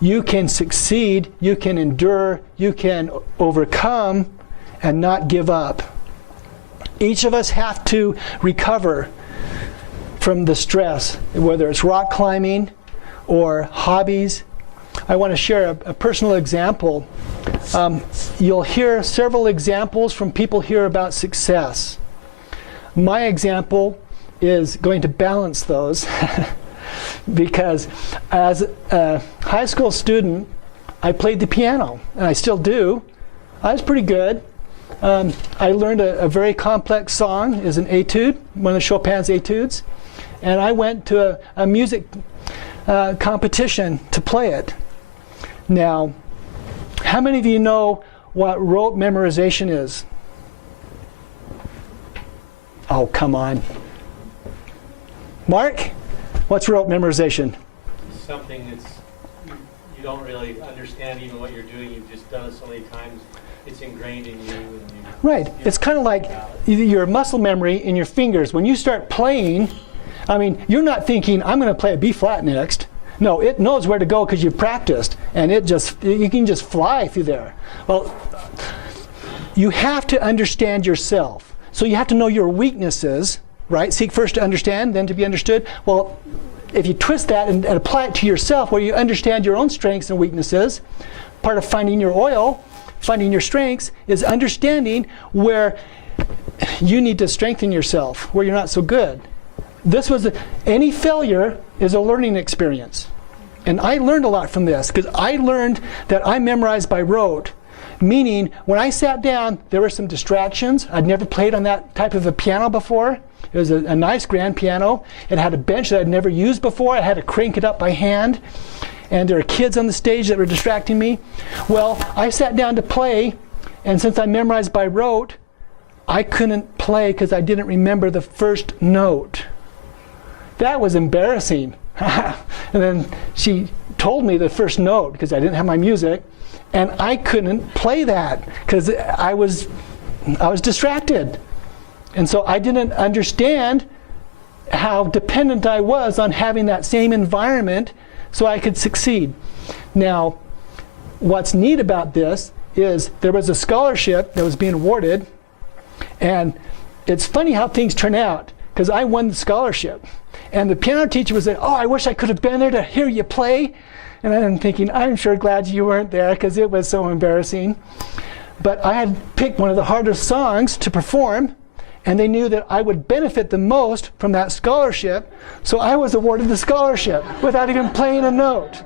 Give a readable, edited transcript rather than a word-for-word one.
you can succeed, you can endure, you can overcome, and not give up. Each of us have to recover from the stress, whether it's rock climbing or hobbies. I want to share a personal example. You'll hear several examples from people here about success. My example is going to balance those because as a high school student, I played the piano, and I still do. I was pretty good. I learned a very complex song, is an etude, one of Chopin's etudes, and I went to a music competition to play it. Now, how many of you know what rote memorization is? Oh, come on. Mark, what's rote memorization? Something that's, you don't really understand even what you're doing. You've just done it so many times. It's ingrained in you. And right. It's kind of like your muscle memory in your fingers. When you start playing, I mean, you're not thinking, I'm going to play a B flat next. No, it knows where to go because you've practiced, and you can just fly through there. Well, you have to understand yourself. So you have to know your weaknesses, right? Seek first to understand, then to be understood. Well, if you twist that and apply it to yourself, where you understand your own strengths and weaknesses, part of finding your oil, finding your strengths, is understanding where you need to strengthen yourself, where you're not so good. Any failure is a learning experience. And I learned a lot from this, because I learned that I memorized by rote, meaning when I sat down, there were some distractions. I'd never played on that type of a piano before. It was a nice grand piano. It had a bench that I'd never used before. I had to crank it up by hand. And there were kids on the stage that were distracting me. Well, I sat down to play, and since I memorized by rote, I couldn't play because I didn't remember the first note. That was embarrassing. And then she told me the first note because I didn't have my music, and I couldn't play that because I was distracted. And so I didn't understand how dependent I was on having that same environment so I could succeed. Now, what's neat about this is there was a scholarship that was being awarded, and it's funny how things turn out, because I won the scholarship. And the piano teacher was saying, oh, I wish I could have been there to hear you play. And I'm thinking, I'm sure glad you weren't there, because it was so embarrassing. But I had picked one of the hardest songs to perform, and they knew that I would benefit the most from that scholarship, so I was awarded the scholarship without even playing a note.